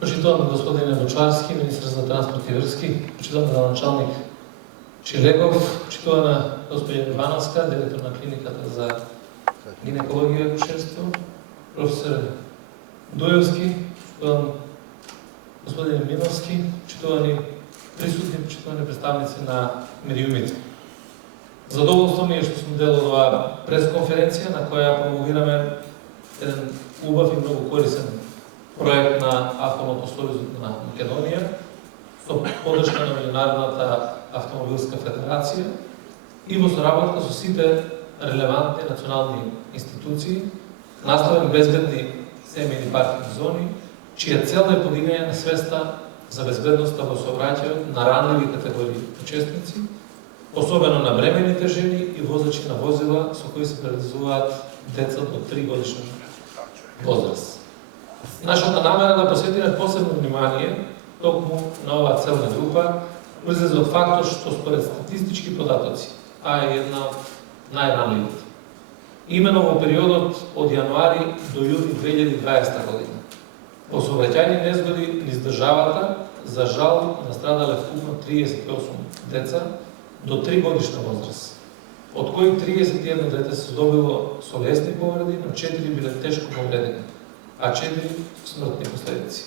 Почитувам господин Бочарски, министр за транспорт и връзки, почитувам началник Чилегов, почитувана господин Ивановска, директор на клиниката за гинекология и акушерство, професор Дуевски, почитувам господин Миновски, почитувани присутни, почитувани представници на медиумите. Задоволство ми е што сме дел од оваа пресконференција на која промовираме еден убав и многу корисен проект на Автомобилното сојуз на Македонија со поддршка на Меѓународната автомобилска федерација и во соработка со сите релевантни национални институции, наставени безбедни семејни паркинг зони, чија цел е подигање на свеста за безбедноста во сообраќајот на ранливи категории учесници, особено на бремените жени и возачи на возила со кои се превозуваат деца до 3 годишна возраст. Нашата намера да посветиме посебно внимание токму на оваа целна група произлезе од фактот што според статистички податоци, е една од најранливите. Имено во периодот од јануари до јуни 2020 година, во сообраќајни незгоди низ државата, за жал, настрадале вкупно 38 деца до 3 годишна возраст, од кои 31 дете се здобило со лесни повреди, но 4 биле тешко повредени, а 4 смртни последици.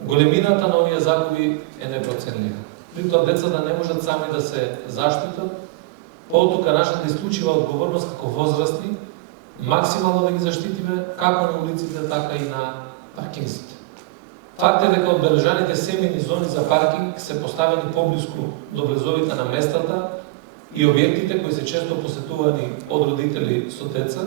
Големината на овие загуби е непроценлива. Притоа децата не можат сами да се заштитат, поотука нашата исклучива одговорност како возрастни, максимално да ги заштитиме како на улиците, така и на паркинзите. Факт е дека одбележаните семејни зони за паркинг се поставени поблиску до влезовите на местата и објектите кои се често посетувани од родители со деца,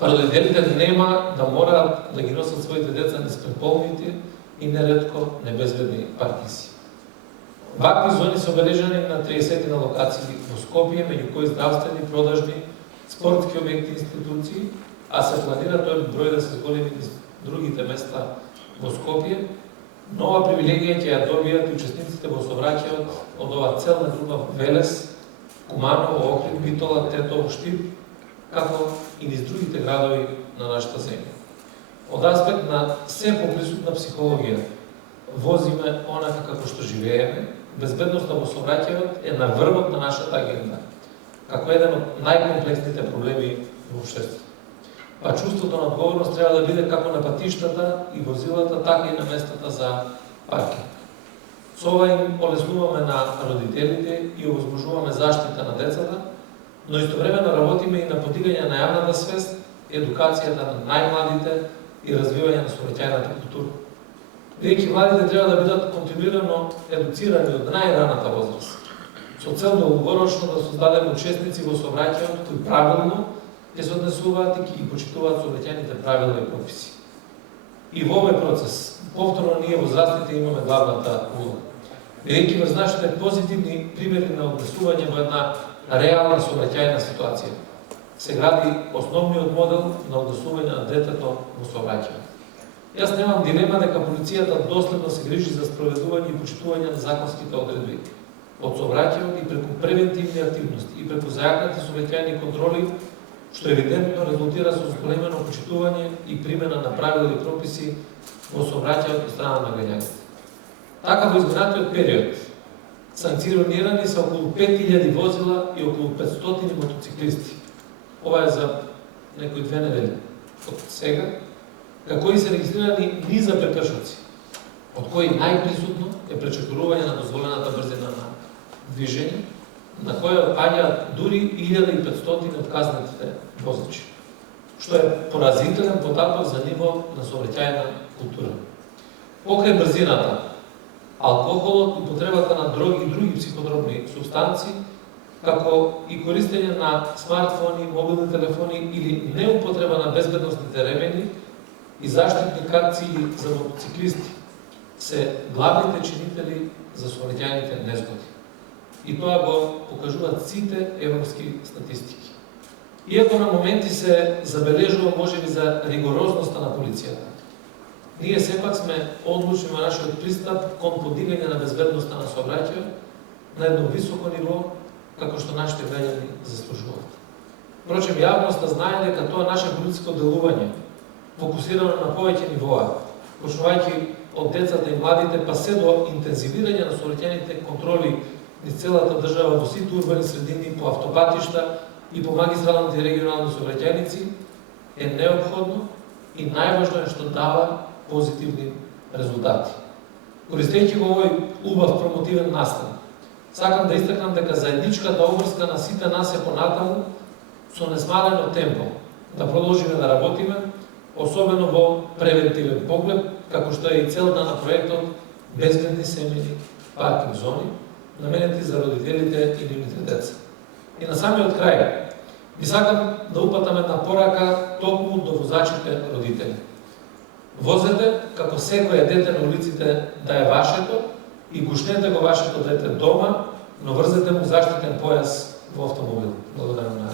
родителите нема да мораат да ги носат своите деца низ преполните и неретко небезбедни паркинзи. Вакви зони се обележани на 30 на локации во Скопје, меѓу кои здравствени, продажни, спортски објекти и институции, а се планира тој број да се зголеми низ другите места во Скопје. Нова привилегија ќе ја добијат и учесниците во сообраќајот од оваа целна група Велес, Куманово, Охрид, Битола, Тетово, Штип, како и низ другите градови на нашата земја. Од аспект на се поприсутна психологија, возиме онака како што живееме, безбедноста во сообраќајот е на врвот на нашата агенда, како еден од најкомплексните проблеми во општеството. Па чувството на одговорност треба да биде како на патиштата и возилата, така и на местата за паркинг. Со ова им олеснуваме на родителите и овозможуваме заштита на децата, но истовремено работиме и на подигање на јавната свест, едукацијата на најмладите и развивање на сообраќајната култура. Бидејќи младите треба да бидат континуирано едуцирани од најраната возраст, со цел долгорочно да создадеме учесници во сообраќајот кои правилно ќе се однесуваат и ќе почитуваат сообраќајните правила и прописи. И во овој процес, повторно ние возрастните имаме главната улога. Бидејќи врз нашите позитивни примери на однесување во една реална сообраќајна ситуација, се гради основниот модел на однесување на детето во сообраќај. Јас немам дилема дека полицијата доследно се грижи за спроведување и почитување на законските одредби од сообраќајот и преку превентивни активности и преку зајакнати сообраќајни контроли, што евидентно резултира со зголемено почитување и примена на правила и прописи во сообраќајот од страна на граѓаните. Така во изминатиот период санкционирани се околу 5000 возила и околу 500 мотоциклисти. Ова е за некои 2 недели од сега, како и се регистрирани низа прекршоци, од кои најприсутно е пречекорување на дозволената брзина на движење, на која паѓаат дури 1500 од казнетите возачи, што е поразителен потапок за ниво на сообраќајна култура. Покрај брзината, алкохолот, употребата на дроги и други психотропни субстанции, како и користење на смартфони, мобилни телефони или неупотреба на безбедносните ремени и заштитни карци за мотоциклисти се главните чинители за сообраќајните незгоди. И тоа го покажуваат сите европски статистики. Иако на моменти се забележува можеби за ригорозноста на полицијата, ние сепак сме одлучни во нашиот пристап кон подигање на безбедноста на сообраќајот на едно високо ниво, како што нашите граѓани заслужуваат. Впрочем, јавноста знае дека тоа наше политичко делување, фокусирано на повеќе нивоа, почнувајќи од децата и младите, па се до интензивирање на сообраќајните контроли низ целата држава во сите урбани средини, по автопатишта и по магистралните и регионални сообраќајници е неопходно и најважно е што дава позитивни резултати. Користејќи го овој убав промотивен настан, сакам да истакнам дека заедничката обврска на сите нас е понатаму со несмалено темпо да продолжиме да работиме, особено во превентивен поглед, како што е и целта на проектот Безбедни семејни паркинг зони, наменети за родителите и нивните деца. И на самиот крај, ви сакам да упатам една порака токму до возачите родители. Возете како секое дете на улиците да е вашето и гушнете го вашето дете дома, но врзете му заштитен појас во автомобил. Благодарам на